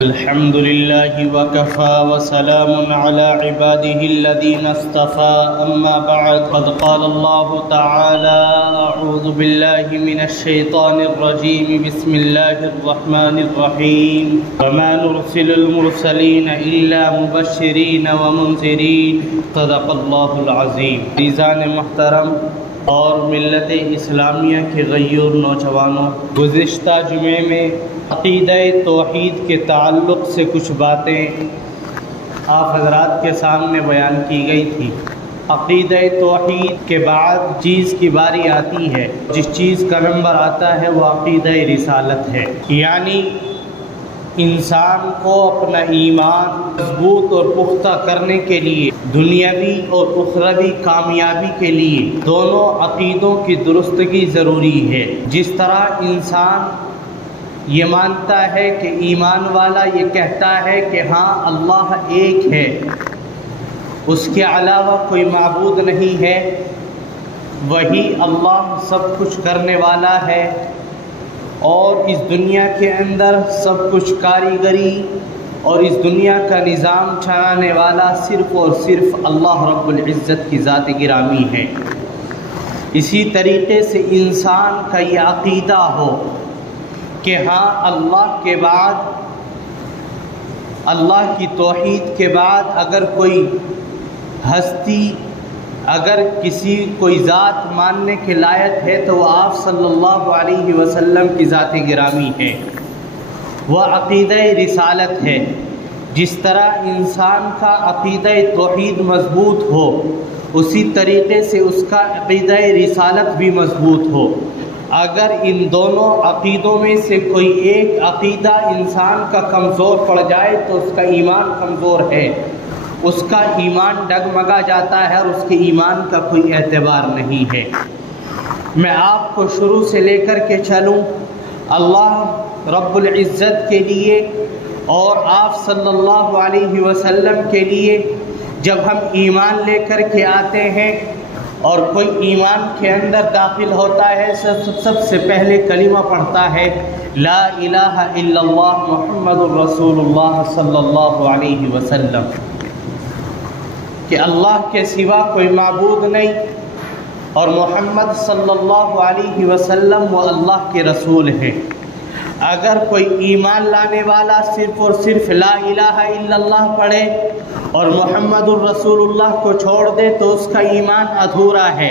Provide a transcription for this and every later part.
الحمد لله وكفى وسلام على عباده الذين اصطفى أما بعد قد قال الله تعالى أعوذ بالله من الشيطان الرجيم بسم الله الرحمن الرحيم وما نرسل المرسلين إلا مبشرين ومنذرين صدق الله العظيم. عزیزان محترم اور ملت اسلامیہ کے غیور نوجوانوں، گزشتہ جمعے میں عقیدہ توحید کے تعلق سے کچھ باتیں آپ حضرات کے سامنے بیان کی گئی تھی. عقیدہ توحید کے بعد چیز کی باری آتی ہے، جس چیز کا نمبر آتا ہے وہ عقیدہ رسالت ہے. یعنی انسان کو اپنا ایمان مضبوط اور پختہ کرنے کے لیے، دنیاوی اور اخروی کامیابی کے لیے دونوں عقیدوں کی درستگی ضروری ہے. جس طرح انسان یہ مانتا ہے کہ ایمان والا یہ کہتا ہے کہ ہاں اللہ ایک ہے، اس کے علاوہ کوئی معبود نہیں ہے، وہی اللہ سب کچھ کرنے والا ہے اور اس دنیا کے اندر سب کچھ کاریگری اور اس دنیا کا نظام چلانے والا صرف اور صرف اللہ رب العزت کی ذات گرامی ہے. اسی طریقے سے انسان کا یہ عقیدہ ہو کہ ہاں اللہ کے بعد، اللہ کی توحید کے بعد اگر کوئی ہستی، اگر کوئی ذات ماننے کے لائق ہے تو وہ آپ صلی اللہ علیہ وسلم کی ذات گرامی ہے، وہ عقیدہ رسالت ہے. جس طرح انسان کا عقیدہ توحید مضبوط ہو، اسی طریقے سے اس کا عقیدہ رسالت بھی مضبوط ہو. اگر ان دونوں عقیدوں میں سے کوئی ایک عقیدہ انسان کا کمزور پڑ جائے تو اس کا ایمان کمزور ہے، اس کا ایمان ڈگمگا جاتا ہے اور اس کے ایمان کا کوئی اعتبار نہیں ہے. میں آپ کو شروع سے لے کر کے چلوں اللہ رب العزت کے لیے اور آپ صلی اللہ علیہ وسلم کے لیے. جب ہم ایمان لے کر کے آتے ہیں اور کوئی ایمان کے اندر داخل ہوتا ہے، سب سے پہلے کلمہ پڑھتا ہے لا الہ الا اللہ محمد الرسول اللہ صلی اللہ علیہ وسلم، کہ اللہ کے سوا کوئی معبود نہیں اور محمد صلی اللہ علیہ وسلم وہ اللہ کے رسول ہیں. اگر کوئی ایمان لانے والا صرف اور صرف لا الہ الا اللہ پڑھے اور محمد الرسول اللہ کو چھوڑ دے تو اس کا ایمان ادھورا ہے،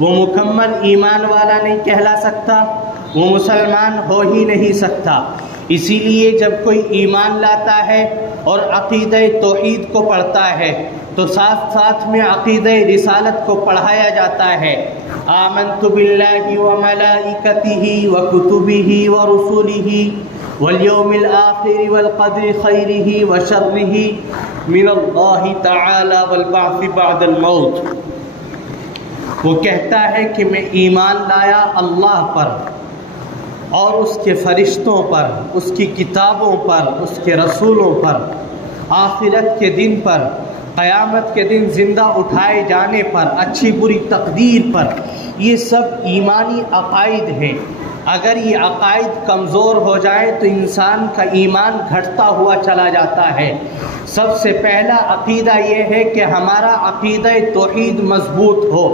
وہ مکمل ایمان والا نہیں کہلا سکتا، وہ مسلمان ہو ہی نہیں سکتا. اسی لیے جب کوئی ایمان لاتا ہے اور عقیدہ توحید کو پڑھتا ہے تو ساتھ ساتھ میں عقیدہ رسالت کو پڑھایا جاتا ہے. آمنت باللہ وملائکتہ وکتبہ ورسلہ والیوم الآخر والقدر خیرہ وشرہ من اللہ تعالی والبعث بعد الموت. وہ کہتا ہے کہ میں ایمان لایا اللہ پر اور اس کے فرشتوں پر، اس کی کتابوں پر، اس کے رسولوں پر، آخرت کے دن پر، قیامت کے دن زندہ اٹھائے جانے پر، اچھی بری تقدیر پر. یہ سب ایمانی عقائد ہیں. اگر یہ عقائد کمزور ہو جائے تو انسان کا ایمان گھٹتا ہوا چلا جاتا ہے. سب سے پہلا عقیدہ یہ ہے کہ ہمارا عقیدہ توحید مضبوط ہو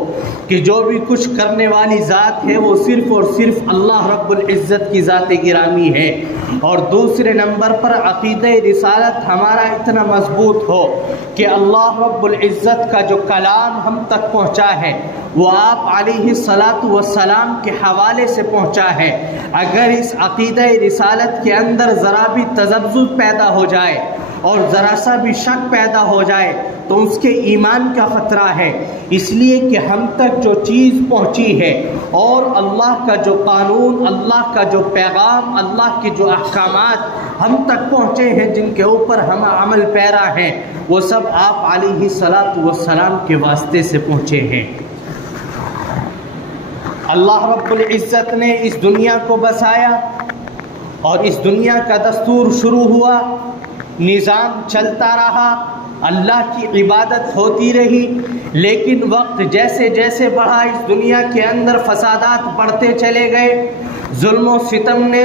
کہ جو بھی کچھ کرنے والی ذات ہے وہ صرف اور صرف اللہ رب العزت کی ذات گرامی ہے. اور دوسرے نمبر پر عقیدہ رسالت ہمارا اتنا مضبوط ہو کہ اللہ رب العزت کا جو کلام ہم تک پہنچا ہے وہ آپ علیہ الصلاۃ والسلام کے حوالے سے پہنچا ہے. اگر اس عقیدہ رسالت کے اندر ذرا بھی تذبذب پیدا ہو جائے اور ذرا سا بھی شک پیدا ہو جائے تو اس کے ایمان کا خطرہ ہے. اس لیے کہ ہم تک جو چیز پہنچی ہے اور اللہ کا جو قانون، اللہ کا جو پیغام، اللہ کے جو احکامات ہم تک پہنچے ہیں، جن کے اوپر ہم عمل پیرا ہیں، وہ سب آپ علیہ الصلاۃ والسلام کے واسطے سے پہنچے ہیں. اللہ رب العزت نے اس دنیا کو بسایا اور اس دنیا کا دستور شروع ہوا، نظام چلتا رہا، اللہ کی عبادت ہوتی رہی. لیکن وقت جیسے جیسے بڑھا اس دنیا کے اندر فسادات بڑھتے چلے گئے، ظلم و ستم نے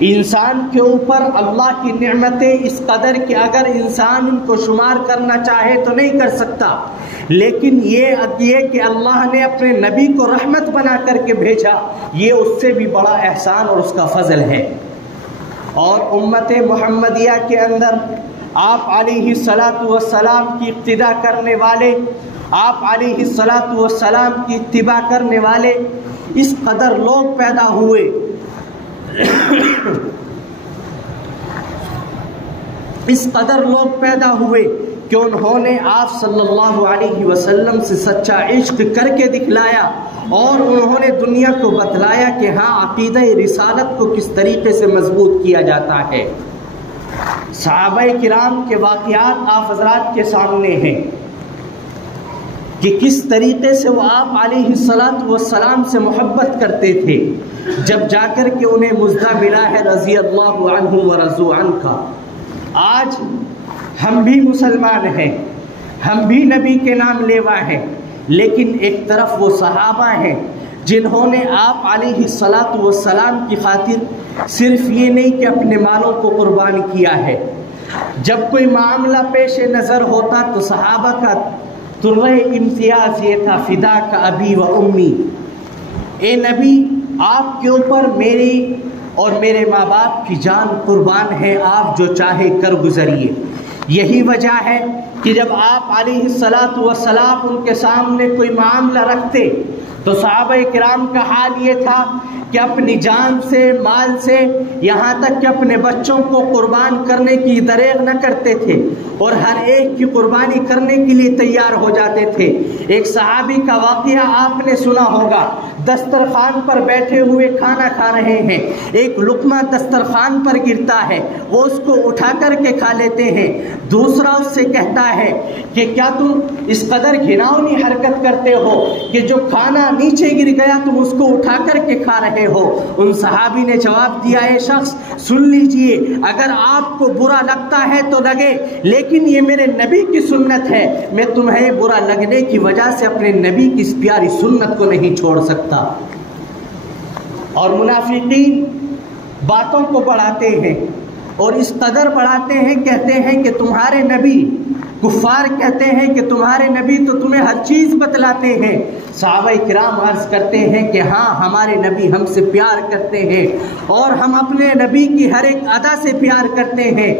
انسان کے اوپر اللہ کی نعمتیں اس قدر کہ اگر انسان ان کو شمار کرنا چاہے تو نہیں کر سکتا، لیکن یہ کہ اللہ نے اپنے نبی کو رحمت بنا کر کے بھیجا، یہ اس سے بھی بڑا احسان اور اس کا فضل ہے۔ اور امت محمدیہ کے اندر آپ علیہ الصلاۃ والسلام کی اقتداء کرنے والے، آپ علیہ الصلاۃ والسلام کی اتباع کرنے والے اس قدر لوگ پیدا ہوئے، اس قدر لوگ پیدا ہوئے کہ انہوں نے آپ صلی اللہ علیہ وسلم سے سچا عشق کر کے دکھلایا، اور انہوں نے دنیا کو بتلایا کہ ہاں عقیدہ رسالت کو کس طریقے سے مضبوط کیا جاتا ہے۔ صحابہ کرام کے واقعات آپ حضرات کے سامنے ہیں کہ کس طریقے سے وہ آپ علیہ الصلاۃ والسلام سے محبت کرتے تھے، جب جا کر کے انہیں مژدہ ملا ہے رضی اللہ عنہم ورضوا عنہ کا۔ آج ہم بھی مسلمان ہیں، ہم بھی نبی کے نام لیوا ہیں، لیکن ایک طرف وہ صحابہ ہیں جنہوں نے آپ علیہ الصلاۃ والسلام کی خاطر صرف یہ نہیں کہ اپنے مالوں کو قربان کیا ہے، جب کوئی معاملہ پیش نظر ہوتا تو صحابہ کا طرح امتیاز یہ تھا، فدا کا ابی و امی، اے نبی آپ کے اوپر میری اور میرے ماں باپ کی جان قربان ہے، آپ جو چاہے کر گزریے۔ یہی وجہ ہے کہ جب آپ علیہ الصلاۃ والسلام ان کے سامنے کوئی معاملہ رکھتے تو صحابہ کرام کا حال یہ تھا کہ اپنی جان سے، مال سے، یہاں تک کہ اپنے بچوں کو قربان کرنے کی دریغ نہ کرتے تھے، اور ہر ایک کی قربانی کرنے کے لیے تیار ہو جاتے تھے۔ ایک صحابی کا واقعہ آپ نے سنا ہوگا، دسترخوان پر بیٹھے ہوئے کھانا کھا رہے ہیں، ایک لقمہ دسترخوان پر گرتا ہے، وہ اس کو اٹھا کر کے کھا لیتے ہیں، دوسرا اس سے کہتا ہے کہ کیا تم اس قدر گھناؤنی حرکت کرتے ہو کہ جو کھانا نیچے گر گیا تم اس کو اٹھا کر کے کھا رہے ہو؟ ان صحابی نے جواب دیا، اے شخص سن لیجئے، اگر آپ کو برا لگتا ہے تو لگے، لیکن یہ میرے نبی کی سنت ہے، میں تمہیں برا لگنے کی وجہ سے اپنے نبی کی اس پیاری سنت کو نہیں چھوڑ سکتا۔ اور منافقین باتوں کو بڑھاتے ہیں اور اس قدر بڑھاتے ہیں، کہتے ہیں کہ تمہارے نبی، کفار کہتے ہیں کہ تمہارے نبی تو تمہیں ہر چیز بتلاتے ہیں۔ صحابہ کرام عرض کرتے ہیں کہ ہاں ہمارے نبی ہم سے پیار کرتے ہیں اور ہم اپنے نبی کی ہر ایک ادا سے پیار کرتے ہیں۔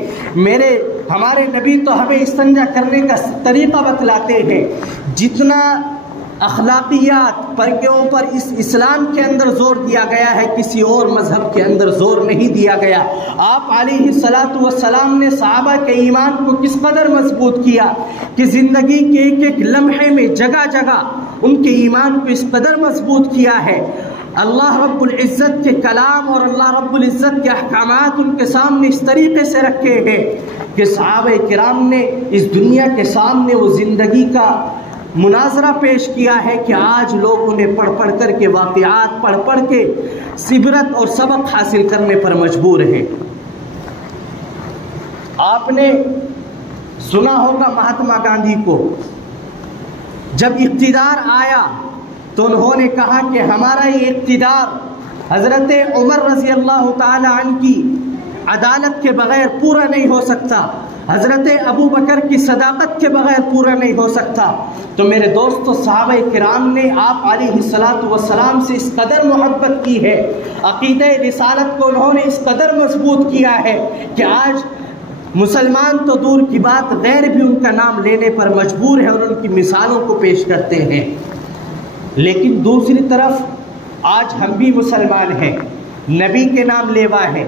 ہمارے نبی تو ہمیں استنجا کرنے کا طریقہ بتلاتے ہیں۔ جتنا اخلاقیات پر کے اوپر اس اسلام کے اندر زور دیا گیا ہے، کسی اور مذہب کے اندر زور نہیں دیا گیا۔ آپ علیہ الصلاۃ والسلام نے صحابہ کے ایمان کو کس قدر مضبوط کیا کہ زندگی کے ایک ایک لمحے میں جگہ جگہ ان کے ایمان کو اس قدر مضبوط کیا ہے۔ اللہ رب العزت کے کلام اور اللہ رب العزت کے احکامات ان کے سامنے اس طریقے سے رکھے ہیں کہ صحابہ کرام نے اس دنیا کے سامنے وہ زندگی کا مناظرہ پیش کیا ہے کہ آج لوگ انہیں پڑھ پڑھ کر کے، واقعات پڑھ پڑھ کے عبرت اور سبق حاصل کرنے پر مجبور ہیں۔ آپ نے سنا ہوگا مہاتما گاندھی کو، جب اقتدار آیا تو انہوں نے کہا کہ ہمارا یہ اقتدار حضرت عمر رضی اللہ تعالی عنہ کی عدالت کے بغیر پورا نہیں ہو سکتا، حضرت ابو بکر کی صداقت کے بغیر پورا نہیں ہو سکتا۔ تو میرے دوستو، صحابہ کرام نے آپ علیہ الصلاۃ والسلام سے اس قدر محبت کی ہے، عقیدہ رسالت کو انہوں نے اس قدر مضبوط کیا ہے کہ آج مسلمان تو دور کی بات، غیر بھی ان کا نام لینے پر مجبور ہے اور ان کی مثالوں کو پیش کرتے ہیں۔ لیکن دوسری طرف آج ہم بھی مسلمان ہیں، نبی کے نام لیوا ہیں،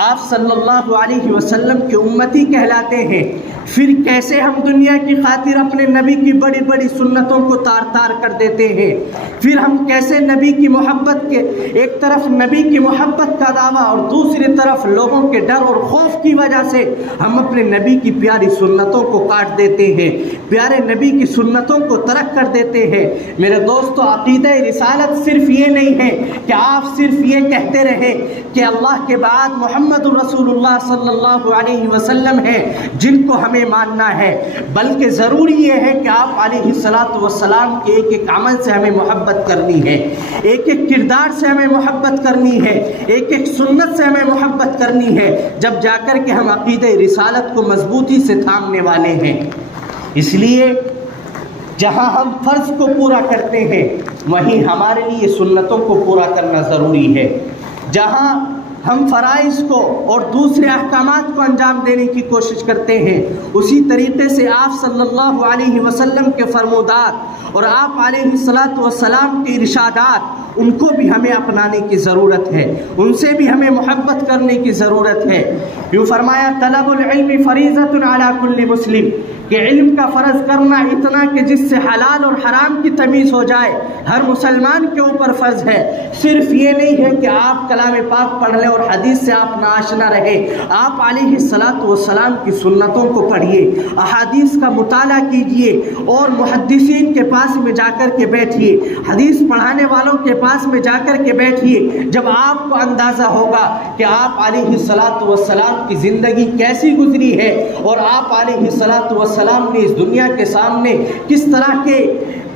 آپ صلی اللہ علیہ وسلم کے امتی کہلاتے ہیں، پھر کیسے ہم دنیا کی خاطر اپنے نبی کی بڑی بڑی سنتوں کو تار تار کر دیتے ہیں؟ پھر ہم کیسے نبی کی محبت کے، ایک طرف نبی کی محبت کا دعویٰ اور دوسری طرف لوگوں کے ڈر اور خوف کی وجہ سے ہم اپنے نبی کی پیاری سنتوں کو کاٹ دیتے ہیں، پیارے نبی کی سنتوں کو ترک کر دیتے ہیں۔ میرے دوستو، عقیدہ رسالت صرف یہ نہیں ہے کہ آپ صرف یہ کہتے رہے کہ اللہ کے بعد محمد رسول اللہ صلی اللہ علیہ وسلم ہے جن کو ہمیں ہمیں ماننا ہے، بلکہ ضروری یہ ہے کہ آپ علیہ السلام کے ایک ایک عمل سے ہمیں محبت کرنی ہے، ایک ایک کردار سے ہمیں محبت کرنی ہے، ایک ایک سنت سے ہمیں محبت کرنی ہے، جب جا کر کے ہم عقیدہ رسالت کو مضبوطی سے تھامنے والے ہیں۔ اس لیے جہاں ہم فرض کو پورا کرتے ہیں وہیں ہمارے لیے سنتوں کو پورا کرنا ضروری ہے۔ جہاں ہم فرائض کو اور دوسرے احکامات کو انجام دینے کی کوشش کرتے ہیں، اسی طریقے سے آپ صلی اللہ علیہ وسلم کے فرمودات اور آپ علیہ السلام کے ارشادات، ان کو بھی ہمیں اپنانے کی ضرورت ہے، ان سے بھی ہمیں محبت کرنے کی ضرورت ہے۔ یوں فرمایا طلب العلم فریضۃ علی کل مسلم، کہ علم کا فرض کرنا اتنا کہ جس سے حلال اور حرام کی تمیز ہو جائے، ہر مسلمان کے اوپر فرض ہے۔ صرف یہ نہیں ہے کہ آپ کلام پاک پڑھ لیں اور حدیث سے آپ ناآشنا رہے، آپ علیہ السلام کی سنتوں کو پڑھیے، احادیث کا مطالعہ کیجئے اور محدثین کے پاس میں جا کر کے بیٹھیے، حدیث پڑھانے والوں کے پاس میں جا کر کے بیٹھیے۔ جب آپ کو اندازہ ہوگا کہ آپ علیہ السلام کی زندگی کیسی گزری ہے اور آپ علیہ السلام نے اس دنیا کے سامنے کس طرح کے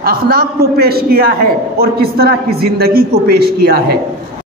اخلاق کو پیش کیا ہے اور کس طرح کی زندگی کو پیش کیا ہے،